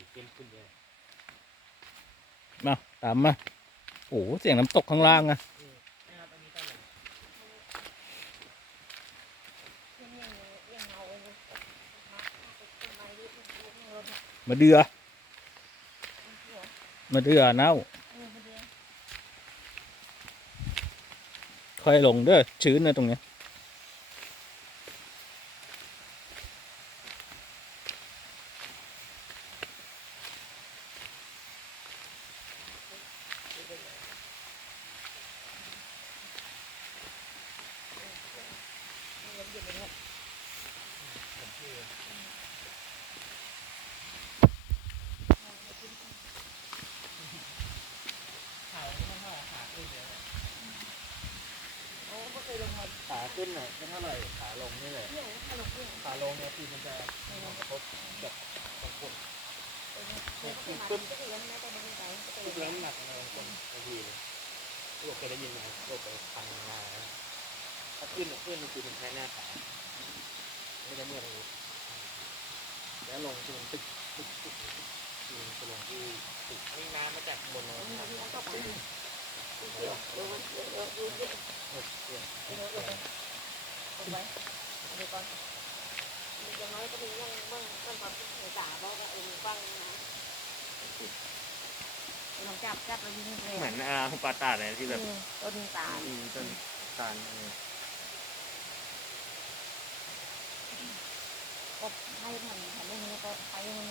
สีเข้มขึ้นเลย มาตามมาโอ้เสียงน้ำตกข้างล่างอะ นะครับอันนี้ตั้งแต่ มาเดือเน่าค่อยลงเด้อชื้นนะตรงเนี้ยขาขึ้นน่ะไม่เท่าไหร่ขาลงนี่แหละขาลงเนี่ยคือมันจะกระทบกับตรงคนคือขึ้นทุกเรื่องหนักเลยคนบางทีเลยที่บอกเคยได้ยินไหมบอกไปพังงาถ้าขึ้นมันคือมันแค่หน้าขาไม่ได้เมื่อตรงนี้แล้วลงคือมันตึกคือมันจะลงที่ตึกนี่น้ำมาจากบนเลยจับแล้วยิงเลย เหมือนปลาตาดเลยที่แบบ ต้นตาล ต้นตาล ก็ให้มันทำได้นี้ก็ไปมัน